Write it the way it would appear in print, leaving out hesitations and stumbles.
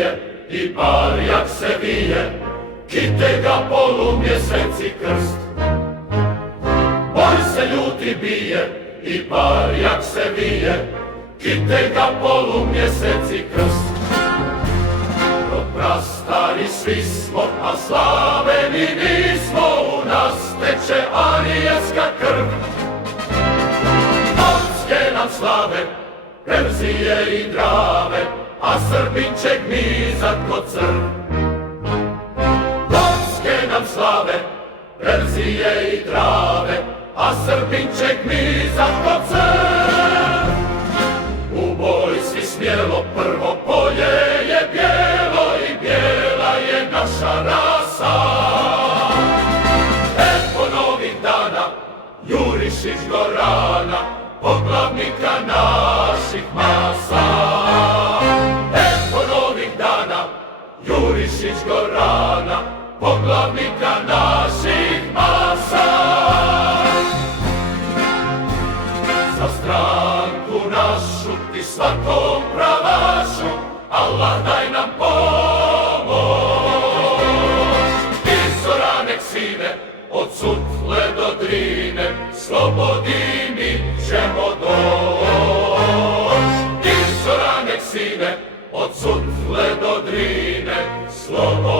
bije i barjak se vije, kite ga polumjesec i krst. Boj se ljuti bije i barjak se vije, kite ga polumjesec i krst. Rod prastari svi smo, a slaveni nismo, u nas teče arijevska krv. Morske nam slave, Perzije i Drave, a Srbin će gnizat ko crv. Morske nam slave, Perzije i Drave, a Srbin će gnizat ko crv. U boj svi smjelo, prvo polje je bijelo i bijela je naša rasa. Evo novih dana, Jurišić Gorana, poglavnika naših masa. Evo novih dana, Jurišić Gorana, poglavnika naših masa. Za stranku našu i svakom pravašu, Allah daj nam pomoć. Iz Zoranek sine, od Sutle do Drine, slobodi mi ćemo doć. Iz Zoranek sine, od Sutle do Drine, slobodi